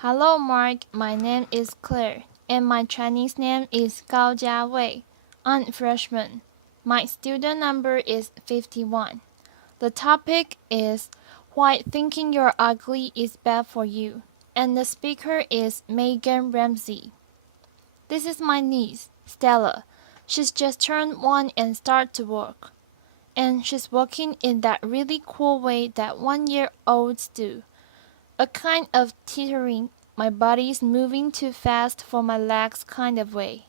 Hello, Mark. My name is Claire, and my Chinese name is Gao Jiawei. I'm a freshman. My student number is 51. The topic is why thinking you're ugly is bad for you, and the speaker is Meaghan Ramsey. This is my niece, Stella. She's just turned 1 and started to walk. And she's walking in that really cool way that 1-year-olds do. A kind of teetering, my body's moving too fast for my legs kind of way.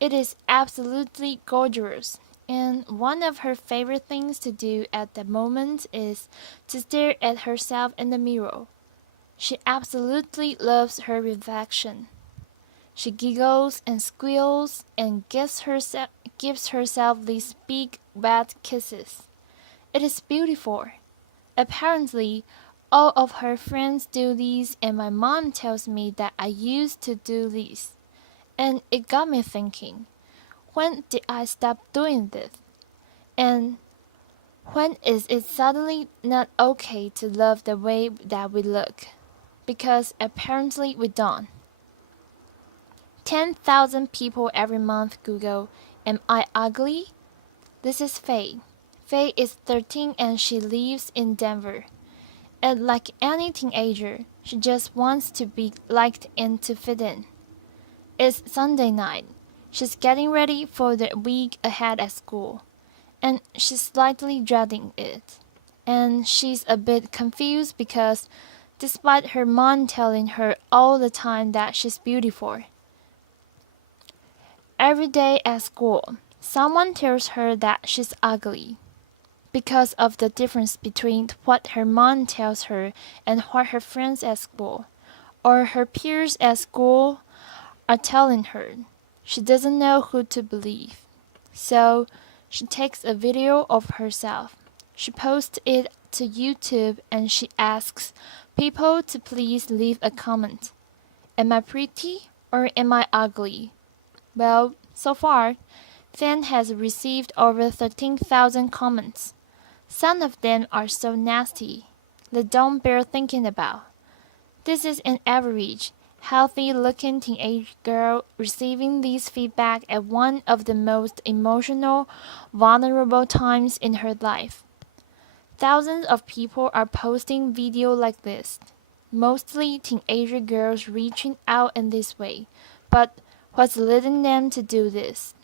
It is absolutely gorgeous, and one of her favorite things to do at the moment is to stare at herself in the mirror. She absolutely loves her reflection. She giggles and squeals and gives herself these big wet kisses. It is beautiful. Apparently, all of her friends do these, and my mom tells me that I used to do these. And it got me thinking, when did I stop doing this? And when is it suddenly not okay to love the way that we look? Because apparently we don't. 10,000 people every month Google, "Am I ugly?" This is Faye. Faye is 13 and she lives in Denver. And like any teenager, she just wants to be liked and to fit in. It's Sunday night. She's getting ready for the week ahead at school, and she's slightly dreading it. And she's a bit confused because, despite her mom telling her all the time that she's beautiful, every day at school, someone tells her that she's ugly because of the difference between what her mom tells her and what her friends at school or her peers at school are telling her. She doesn't know who to believe. So she takes a video of herself. She posts it to YouTube and she asks people to please leave a comment. Am I pretty or am I ugly? Well, so far, Fan has received over 13,000 comments. Some of them are so nasty, they don't bear thinking about. This is an average, healthy-looking teenage girl receiving these feedback at one of the most emotional, vulnerable times in her life. Thousands of people are posting videos like this, mostly teenager girls reaching out in this way. But what's leading them to do this?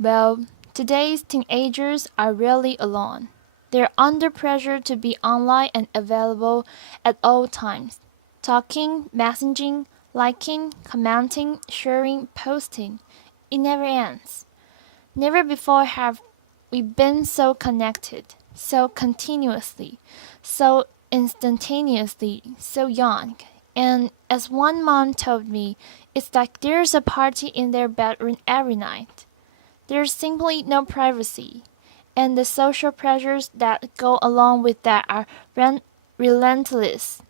Well, today's teenagers are really alone. They're under pressure to be online and available at all times. Talking, messaging, liking, commenting, sharing, posting. It never ends. Never before have we been so connected, so continuously, so instantaneously, so young. And as one mom told me, it's like there's a party in their bedroom every night. There's simply no privacy, and the social pressures that go along with that are relentless.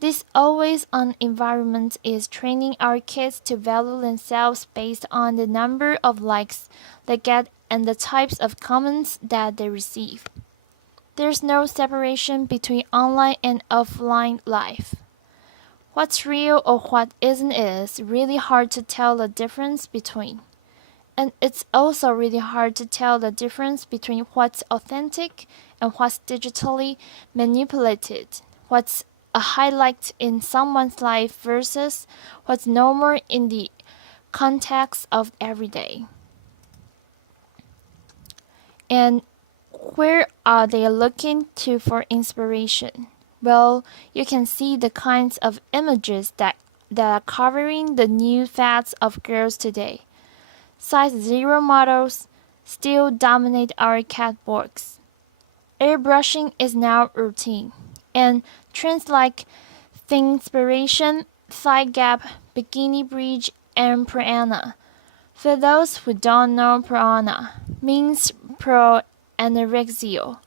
This always-on environment is training our kids to value themselves based on the number of likes they get and the types of comments that they receive. There's no separation between online and offline life. What's real or what isn't is really hard to tell the difference between. And it's also really hard to tell the difference between what's authentic and what's digitally manipulated, what's a highlight in someone's life versus what's normal in the context of everyday. And where are they looking to for inspiration? Well, you can see the kinds of images that are covering the new fads of girls today. Size 0 models still dominate our catwalks. Airbrushing is now routine, and trends like Thinspiration, Thigh Gap, Bikini Bridge, and Prana. For those who don't know, Prana means pro-anorexia.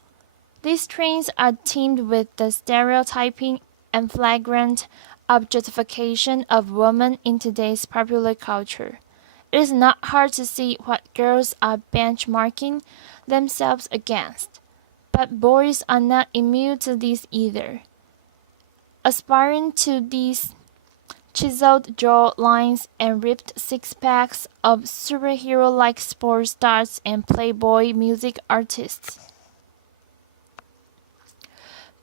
These trends are teamed with the stereotyping and flagrant objectification of women in today's popular culture. It is not hard to see what girls are benchmarking themselves against, but boys are not immune to this either. aspiring to these chiseled jaw lines and ripped six-packs of superhero-like sports stars and Playboy music artists.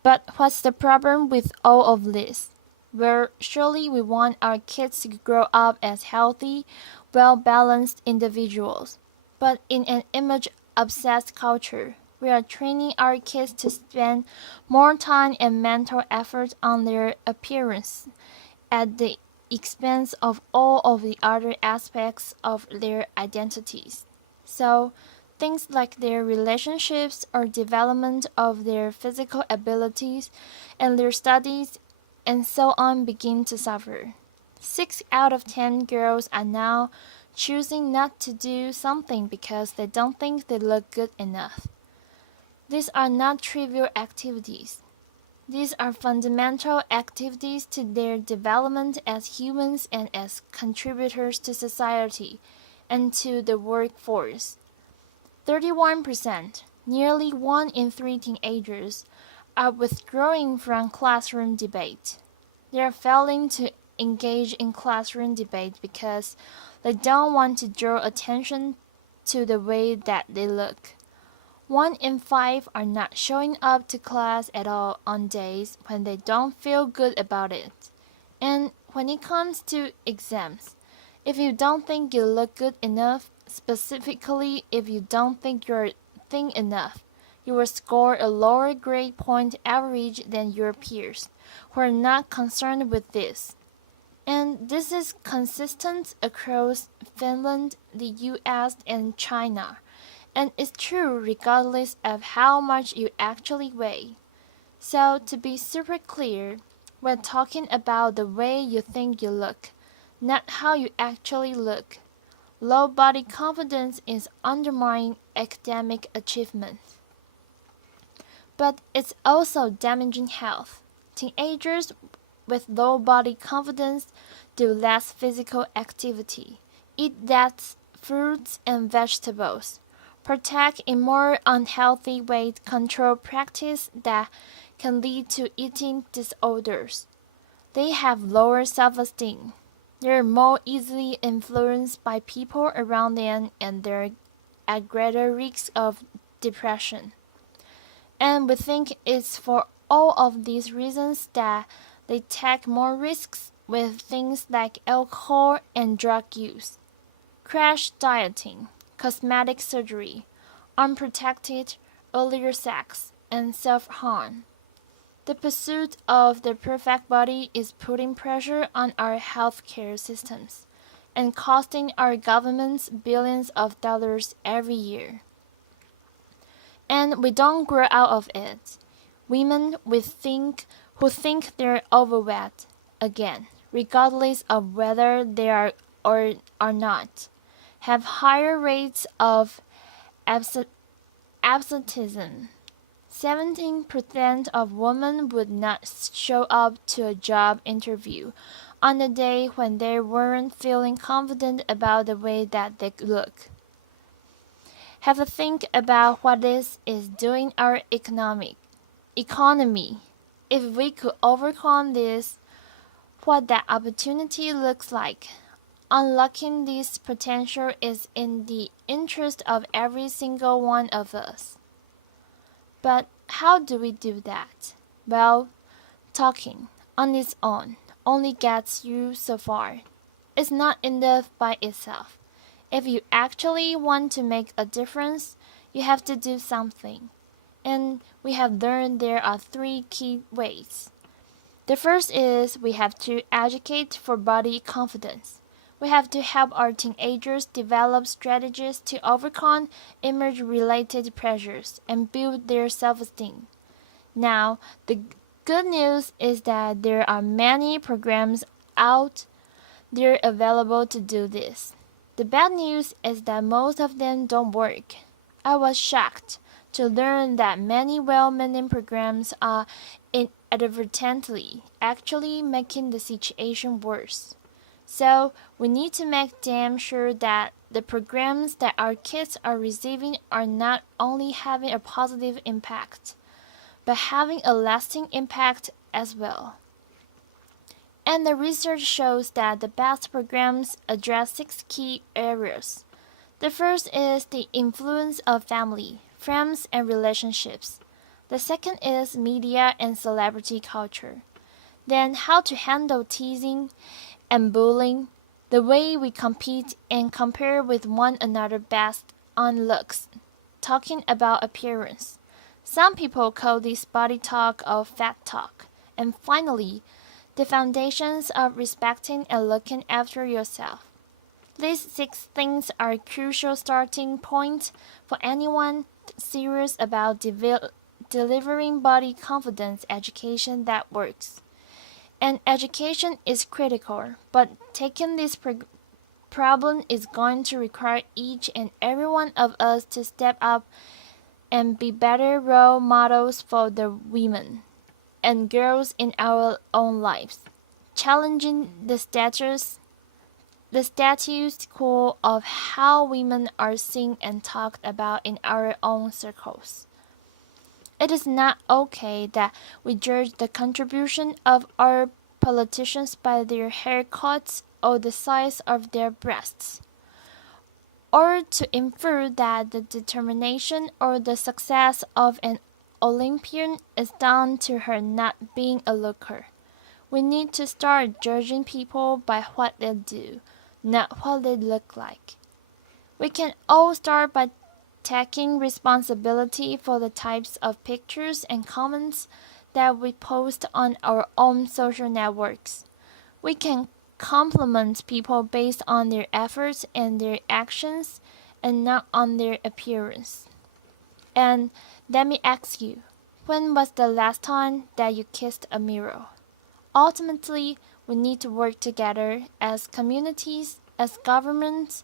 But what's the problem with all of this? Well, surely we want our kids to grow up as healthy, well-balanced individuals. But in an image-obsessed culture, we are training our kids to spend more time and mental effort on their appearance at the expense of all of the other aspects of their identities. So, things like their relationships or development of their physical abilities and their studies and so on begin to suffer. 6 out of 10 girls are now choosing not to do something because they don't think they look good enough. These are not trivial activities. These are fundamental activities to their development as humans and as contributors to society and to the workforce. 31%, nearly 1 in 3 teenagers, are withdrawing from classroom debate. They are failing to engage in classroom debate because they don't want to draw attention to the way that they look. 1 in 5 are not showing up to class at all on days when they don't feel good about it. And when it comes to exams, if you don't think you look good enough, specifically if you don't think you're thin enough, you will score a lower grade point average than your peers, who are not concerned with this. And this is consistent across Finland, the US, and China, and it's true regardless of how much you actually weigh. So, to be super clear, we're talking about the way you think you look, not how you actually look. Low body confidence is undermining academic achievement. But it's also damaging health. Teenagers with low body confidence do less physical activity, eat less fruits and vegetables, partake in more unhealthy weight control practice that can lead to eating disorders. They have lower self-esteem. They're more easily influenced by people around them and they're at greater risk of depression. And we think it's for all of these reasons that they take more risks with things like alcohol and drug use, crash dieting, cosmetic surgery, unprotected earlier sex, and self-harm. The pursuit of the perfect body is putting pressure on our healthcare systems and costing our governments billions of dollars every year. And we don't grow out of it. Women who think they're overweight, again, regardless of whether they are or are not, have higher rates of absenteeism. 17% of women would not show up to a job interview on the day when they weren't feeling confident about the way that they look. Have a think about what this is doing our economy. If we could overcome this, what that opportunity looks like. Unlocking this potential is in the interest of every single one of us. But how do we do that? Well, talking on its own only gets you so far. It's not enough by itself. If you actually want to make a difference, you have to do something. And we have learned there are 3 key ways. The first is we have to educate for body confidence. We have to help our teenagers develop strategies to overcome image-related pressures and build their self-esteem. Now, the good news is that there are many programs out there available to do this. The bad news is that most of them don't work. I was shocked to learn that many well-meaning programs are inadvertently actually making the situation worse. So we need to make damn sure that the programs that our kids are receiving are not only having a positive impact, but having a lasting impact as well. And the research shows that the best programs address 6 key areas. The first is the influence of family, friends, and relationships. The second is media and celebrity culture. Then how to handle teasing and bullying, the way we compete and compare with one another based on looks, talking about appearance. Some people call this body talk or fat talk. And finally, the foundations of respecting and looking after yourself. These 6 things are crucial starting points for anyone serious about delivering body confidence education that works. And education is critical, but taking this problem is going to require each and every one of us to step up and be better role models for the women and girls in our own lives, challenging the status quo of how women are seen and talked about in our own circles. It is not okay that we judge the contribution of our politicians by their haircuts or the size of their breasts, or to infer that the determination or the success of an Olympian is down to her not being a looker. We need to start judging people by what they do, not what they look like. We can all start by taking responsibility for the types of pictures and comments that we post on our own social networks. We can compliment people based on their efforts and their actions and not on their appearance. And let me ask you, when was the last time that you kissed a mirror? Ultimately, we need to work together as communities, as governments,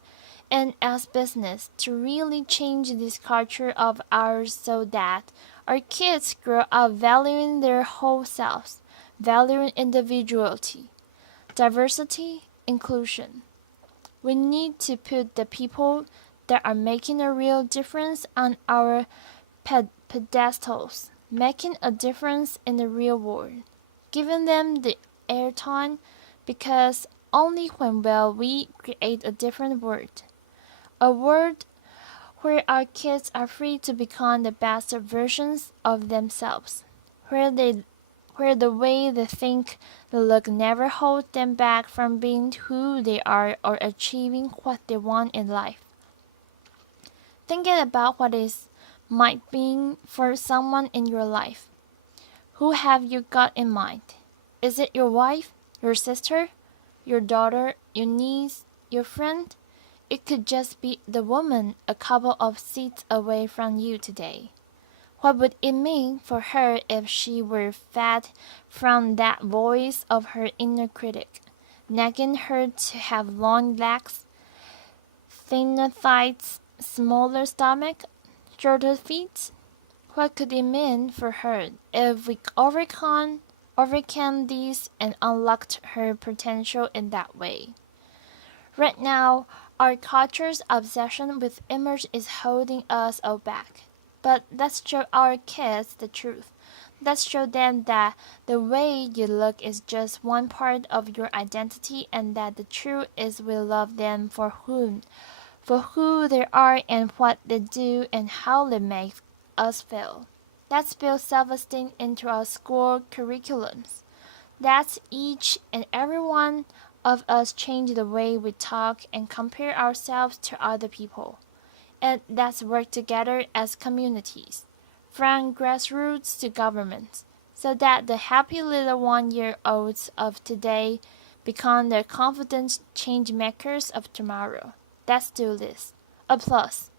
and as business to really change this culture of ours so that our kids grow up valuing their whole selves, valuing individuality, diversity, inclusion. We need to put the people that are making a real difference on our pedestals, making a difference in the real world, giving them the airtime because only when will we create a different world. A world where our kids are free to become the best versions of themselves, where the way they think, the look never holds them back from being who they are or achieving what they want in life. Thinking about what is might be for someone in your life. Who have you got in mind? Is it your wife, your sister, your daughter, your niece, your friend? It could just be the woman a couple of seats away from you today. What would it mean for her if she were fed from that voice of her inner critic, nagging her to have long legs, thinner thighs, smaller stomach, shorter feet? What could it mean for her if we overcame these and unlocked her potential in that way? Right now, our culture's obsession with image is holding us all back. But let's show our kids the truth. Let's show them that the way you look is just one part of your identity and that the truth is we love them for who they are and what they do and how they make us feel. Let's build self-esteem into our school curriculums. Let's each and every one of us change the way we talk and compare ourselves to other people. And let's work together as communities, from grassroots to governments, so that the happy little 1-year-olds of today become the confident change makers of tomorrow. Let's do this. Applause.